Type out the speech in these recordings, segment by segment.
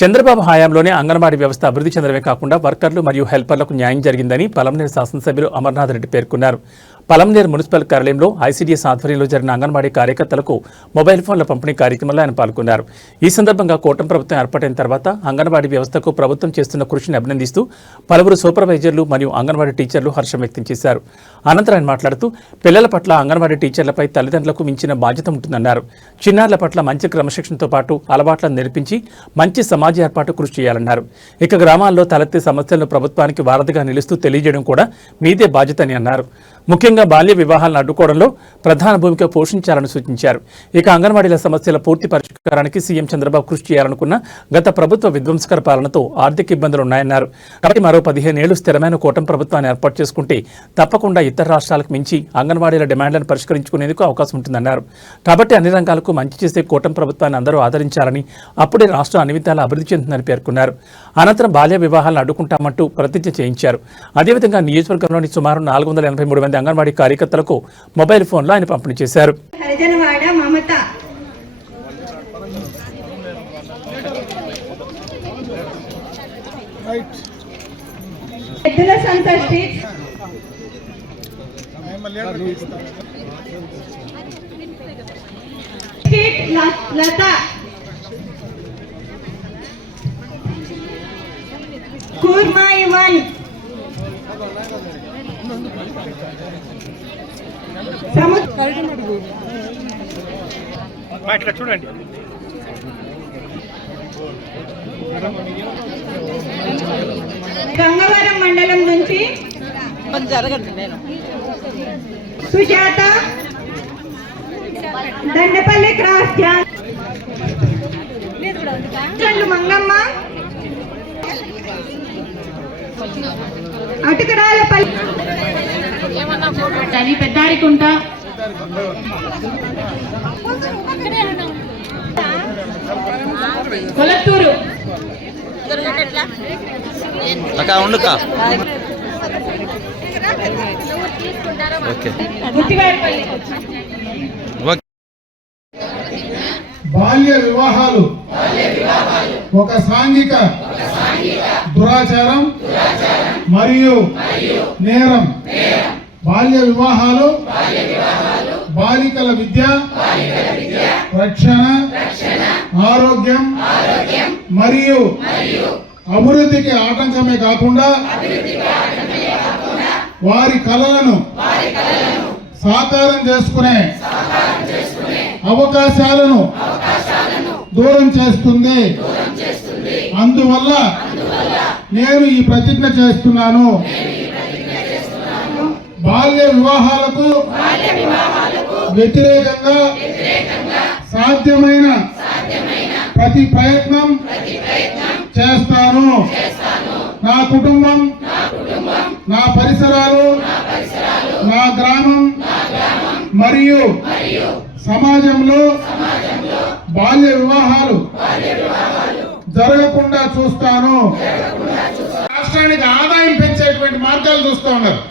చంద్రబాబు హయాంలోనే అంగన్వాడీ వ్యవస్థ అభివృద్ధి చెందడమే కాకుండా వర్కర్లు మరియు హెల్పర్లకు న్యాయం జరిగిందని పలమనేరు శాసనసభ్యులు అమర్నాథ్ రెడ్డి పేర్కొన్నారు. పలమనేరు మున్సిపల్ కార్యాలయంలో ఐసీడీఎస్ ఆధ్వర్యంలో జరిగిన అంగన్వాడీ కార్యకర్తలకు మొబైల్ ఫోన్ల పంపిణీ కార్యక్రమంలో ఆయన పాల్గొన్నారు. ఈ సందర్భంగా కూటమి ప్రభుత్వం ఏర్పాటైన తర్వాత అంగన్వాడీ వ్యవస్థకు ప్రభుత్వం చేస్తున్న కృషిని అభినందిస్తూ పలువురు సూపర్వైజర్లు మరియు అంగన్వాడీ టీచర్లు హర్షం వ్యక్తం చేశారు. అనంతరం ఆయన మాట్లాడుతూ పిల్లల పట్ల అంగన్వాడీ టీచర్లపై తల్లిదండ్రులకు మించిన బాధ్యత ఉంటుందన్నారు. చిన్నారుల పట్ల మంచి క్రమశిక్షణతో పాటు అలవాట్లను నేర్పించి మంచి సమాజ ఏర్పాటు కృషి చేయాలన్నారు. ఇక గ్రామాల్లో తలెత్తే సమస్యలను ప్రభుత్వానికి వారధిగా నిలుస్తూ తెలియజేయడం కూడా మీదే బాధ్యత అని అన్నారు. ముఖ్యంగా బాల్య వివాహాలను అడ్డుకోవడంలో ప్రధాన భూమిక పోషించాలని సూచించారు. ఇక అంగన్వాడీల సమస్యల పూర్తి పరిష్కారానికి సీఎం చంద్రబాబు కృషి చేయాలనుకున్న గత ప్రభుత్వ విధ్వంసకర పాలనతో ఆర్థిక ఇబ్బందులు ఉన్నాయన్నారు. కాబట్టి మరో 15 ఏళ్లు స్థిరమైన కూటమి ప్రభుత్వాన్ని ఏర్పాటు చేసుకుంటే తప్పకుండా ఇతర రాష్ట్రాలకు మించి అంగన్వాడీల డిమాండ్లను పరిష్కరించుకునేందుకు అవకాశం ఉంటుందన్నారు. కాబట్టి అన్ని రంగాలకు మంచి చేసే కూటమి ప్రభుత్వాన్ని అందరూ ఆదరించాలని, అప్పుడే రాష్ట్రం అన్ని విధాలా అభివృద్ధి చెందుతుందని పేర్కొన్నారు. అనంతరం బాల్య వివాహాలను అడ్డుకుంటామంటూ ప్రతిజ్ఞ చేయించారు. అదేవిధంగా నియోజకవర్గంలోని సుమారు 483 మంది అంగన్వాడీ కార్యకర్తలకు మొబైల్ ఫోన్లు ఆయన పంపిణీ చేశారు. ఇట్లా చూడండి. గంగవరం మండలం నుంచి సుజాత, దండపల్లి క్రాస్ మంగమ్మ, అటుకరాలపల్లి పెద్దారికుంట, కొలత్తూరు, బాల్య వివాహాలు ఒక సాంఘిక దురాచారం మరియు నేరం. బాల్య వివాహాలు బాలికల విద్య, రక్షణ, ఆరోగ్యం మరియు అభివృద్ధికి ఆటంకమే కాకుండా వారి కలలను సాకారం చేసుకునే అవకాశాలను దూరం చేస్తుంది. అందువల్ల నేను ఈ ప్రతిజ్ఞ చేస్తున్నాను. బాల్య వివాహాలకు వ్యతిరేకంగా సాధ్యమైన ప్రతి ప్రయత్నం చేస్తాను. నా కుటుంబం, నా పరిసరాలు, నా గ్రామం మరియు సమాజంలో బాల్య వివాహాలు జరగకుండా చూస్తాను. రాష్ట్రానికి ఆదాయం పెంచేటువంటి మార్గాలు చూస్తూ ఉన్నారు.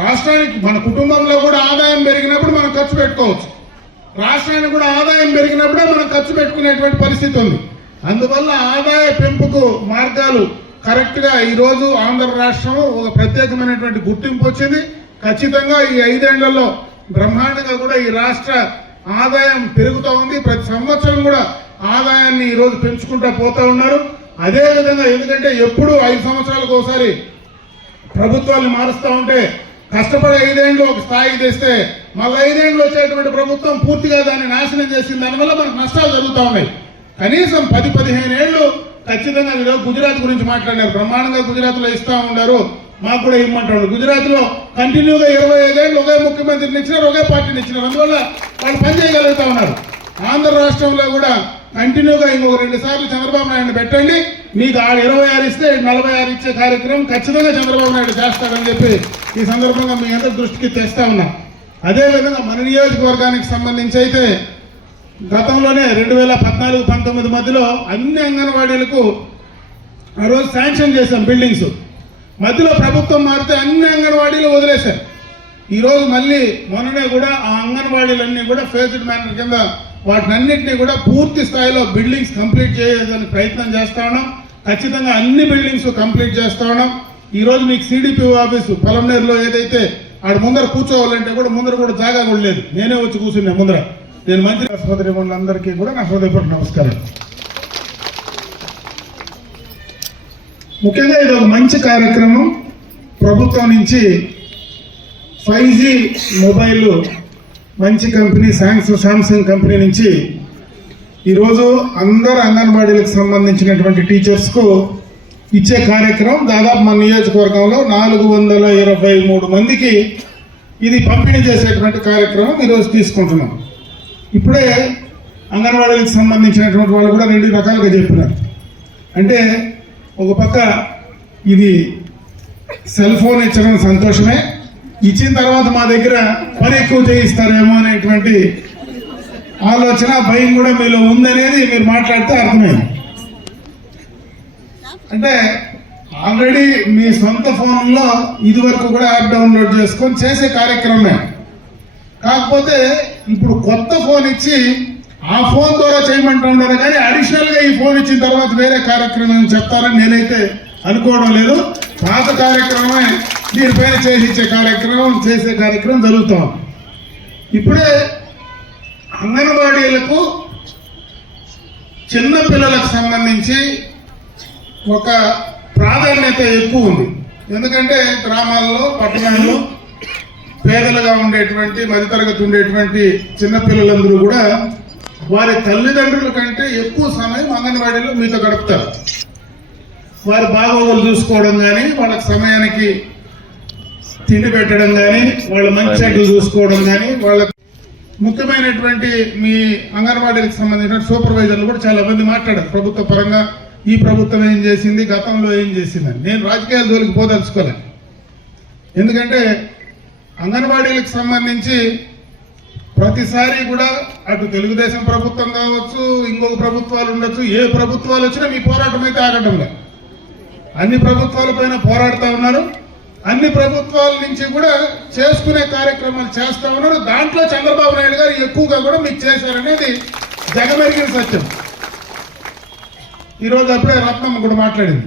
రాష్ట్రానికి, మన కుటుంబంలో కూడా ఆదాయం పెరిగినప్పుడు మనం ఖర్చు పెట్టుకోవచ్చు. రాష్ట్రానికి కూడా ఆదాయం పెరిగినప్పుడే మనం ఖర్చు పెట్టుకునేటువంటి పరిస్థితి ఉంది. అందువల్ల ఆదాయ పెంపుకు మార్గాలు కరెక్ట్గా ఈరోజు ఆంధ్ర రాష్ట్రం ఒక ప్రత్యేకమైనటువంటి గుర్తింపు వచ్చింది. ఖచ్చితంగా ఈ 5 ఏళ్లలో బ్రహ్మాండంగా కూడా ఈ రాష్ట్ర ఆదాయం పెరుగుతూ ఉంది. ప్రతి సంవత్సరం కూడా ఆదాయాన్ని ఈరోజు పెంచుకుంటూ పోతూ ఉన్నారు. అదేవిధంగా ఎందుకంటే ఎప్పుడు 5 సంవత్సరాలకు ఒకసారి ప్రభుత్వాలు మారుస్తూ ఉంటే కష్టపడి 5 ఏళ్ళు ఒక స్థాయికి తెస్తే మళ్ళీ 5 ఏళ్ళు వచ్చేటువంటి ప్రభుత్వం పూర్తిగా దాన్ని నాశనం చేసింది. దానివల్ల మనకు నష్టాలు జరుగుతూ ఉన్నాయి. కనీసం 10-15 ఏళ్ళు ఖచ్చితంగా ఈరోజు గుజరాత్ గురించి మాట్లాడినారు. బ్రహ్మాండంగా గుజరాత్లో ఇస్తూ ఉన్నారు, మాకు కూడా ఇమ్మంటాడు. గుజరాత్లో కంటిన్యూగా 25 ఏళ్ళు ఒకే ముఖ్యమంత్రిని ఇచ్చినారు, ఒకే పార్టీని ఇచ్చినారు. అందువల్ల వాళ్ళు పని చేయగలుగుతా ఉన్నారు. ఆంధ్ర రాష్ట్రంలో కూడా కంటిన్యూగా ఇంకొక 2 సార్లు చంద్రబాబు నాయుడు పెట్టండి, మీకు 26 ఇస్తే 46 ఇచ్చే కార్యక్రమం ఖచ్చితంగా చంద్రబాబు నాయుడు చేస్తాడని చెప్పి ఈ సందర్భంగా మీ అందరి దృష్టికి తెస్తా ఉన్నా. అదేవిధంగా మన నియోజకవర్గానికి సంబంధించి అయితే గతంలోనే 2014-19 మధ్యలో అన్ని అంగన్వాడీలకు ఆ రోజు శాంక్షన్ చేశాం బిల్డింగ్స్. మధ్యలో ప్రభుత్వం మారితే అన్ని అంగన్వాడీలు వదిలేశారు. ఈరోజు మళ్ళీ మొన్ననే కూడా ఆ అంగన్వాడీలన్నీ కూడా ఫేజ్డ్ మేనర్ కింద వాటినన్నింటినీ కూడా పూర్తి స్థాయిలో బిల్డింగ్స్ కంప్లీట్ చేయడానికి ప్రయత్నం చేస్తా ఉన్నాం. ఖచ్చితంగా అన్ని బిల్డింగ్స్ కంప్లీట్ చేస్తా ఉన్నాం. ఈరోజు మీకు సిడిపిఓ ఆఫీసు పలమనేరులో ఏదైతే ఆడ ముందర కూర్చోవాలంటే కూడా ముందర కూడా జాగా కూడా లేదు. నేనే వచ్చి కూర్చున్నా ముందర. నేను మంత్రి ఆసుపత్రి వాళ్ళందరికీ కూడా నా హృదయపూర్వక నమస్కారం. ముఖ్యంగా ఇది ఒక మంచి కార్యక్రమం. ప్రభుత్వం నుంచి 5G మొబైల్ మంచి కంపెనీ శాంసంగ్ కంపెనీ నుంచి ఈరోజు అందరు అంగన్వాడీలకు సంబంధించినటువంటి టీచర్స్కు ఇచ్చే కార్యక్రమం దాదాపు మన నియోజకవర్గంలో 423 మందికి ఇది పంపిణీ చేసేటువంటి కార్యక్రమం ఈరోజు తీసుకుంటున్నాం. ఇప్పుడే అంగన్వాడీలకు సంబంధించినటువంటి వాళ్ళు కూడా 2 రకాలుగా చెప్పినారు. అంటే ఒక పక్క ఇది సెల్ ఫోన్ ఇచ్చడం సంతోషమే, ఇచ్చిన తర్వాత మా దగ్గర పని ఎక్కువ చేయిస్తారేమో అనేటువంటి ఆలోచన భయం కూడా మీలో ఉందనేది మీరు మాట్లాడితే అర్థమైంది. అంటే ఆల్రెడీ మీ సొంత ఫోన్లో ఇది వరకు కూడా యాప్ డౌన్లోడ్ చేసుకొని చేసే కార్యక్రమమే. కాకపోతే ఇప్పుడు కొత్త ఫోన్ ఇచ్చి ఆ ఫోన్ ద్వారా చేయమంటూ ఉండరు, కానీ అడిషనల్గా ఈ ఫోన్ ఇచ్చిన తర్వాత వేరే కార్యక్రమం చెప్తారని నేనైతే అనుకోవడం లేదు. పాత కార్యక్రమమే దీనిపైన చేసే కార్యక్రమం జరుగుతాం. ఇప్పుడే అంగన్వాడీలకు చిన్న పిల్లలకు సంబంధించి ఒక ప్రాధాన్యత ఎక్కువ ఉంది. ఎందుకంటే గ్రామాల్లో పట్టణాల్లో పేదలుగా ఉండేటువంటి మధ్యతరగతి ఉండేటువంటి చిన్నపిల్లలందరూ కూడా వారి తల్లిదండ్రుల కంటే ఎక్కువ సమయం అంగన్వాడీలో మీతో గడుపుతారు. వారి బాగోగులు చూసుకోవడం కానీ, వాళ్ళకి సమయానికి తిండి పెట్టడం కానీ, వాళ్ళ మంచి చెడ్డలు చూసుకోవడం కానీ, వాళ్ళ ముఖ్యమైనటువంటి మీ అంగన్వాడీలకు సంబంధించిన సూపర్వైజర్లు కూడా చాలా మంది మాట్లాడారు ప్రభుత్వ పరంగా. ఈ ప్రభుత్వం ఏం చేసింది, గతంలో ఏం చేసిందని. నేను రాజకీయాల జోలికి పోదలుచుకోలేదు. ఎందుకంటే అంగన్వాడీలకు సంబంధించి ప్రతిసారి కూడా అటు తెలుగుదేశం ప్రభుత్వం కావచ్చు, ఇంకొక ప్రభుత్వాలు ఉండొచ్చు, ఏ ప్రభుత్వాలు వచ్చినా మీ పోరాటం అయితే ఆగటంగా అన్ని ప్రభుత్వాల పైన పోరాడుతూ ఉన్నారు. అన్ని ప్రభుత్వాల నుంచి కూడా చేసుకునే కార్యక్రమాలు చేస్తూ ఉన్నారు. దాంట్లో చంద్రబాబు నాయుడు గారు ఎక్కువగా కూడా మీకు చేశారనేది జగమెరిగిన సత్యం. ఈరోజు అప్పుడే రత్నమ్మ కూడా మాట్లాడింది.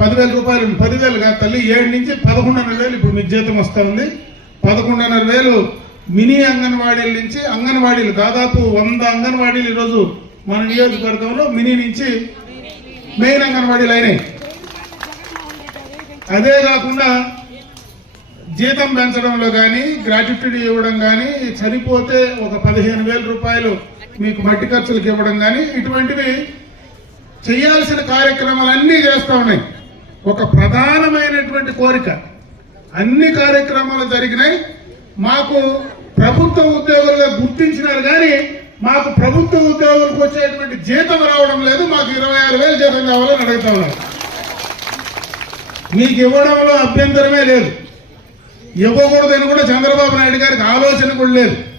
10,000 రూపాయలు, 10,000 కాదు తల్లి, 7 నుంచి 11,500 ఇప్పుడు మీకు జీతం వస్తూ ఉంది. 11,500 మినీ అంగన్వాడీల నుంచి అంగన్వాడీలు దాదాపు 100 అంగన్వాడీలు ఈరోజు మన నియోజకవర్గంలో మినీ నుంచి మెయిన్ అంగన్వాడీలు అయినాయి. అదే కాకుండా జీతం పెంచడంలో కానీ, గ్రాట్యుటీ ఇవ్వడం కానీ, చనిపోతే ఒక 15,000 రూపాయలు మీకు మట్టి ఖర్చులకు ఇవ్వడం కానీ, ఇటువంటివి చేయాల్సిన కార్యక్రమాలన్నీ చేస్తూ ఉన్నాయి. ఒక ప్రధానమైనటువంటి కోరిక, అన్ని కార్యక్రమాలు జరిగినాయి. మాకు ప్రభుత్వ ఉద్యోగులుగా గుర్తించినారు కానీ మాకు ప్రభుత్వ ఉద్యోగులకు వచ్చేటువంటి జీతం రావడం లేదు. మాకు 26,000 జీతం కావాలని అడుగుతా ఉన్నారు. మీకు ఇవ్వడంలో అభ్యంతరమే లేదు, ఇవ్వకూడదని కూడా చంద్రబాబు నాయుడు గారికి ఆలోచన కూడా లేదు.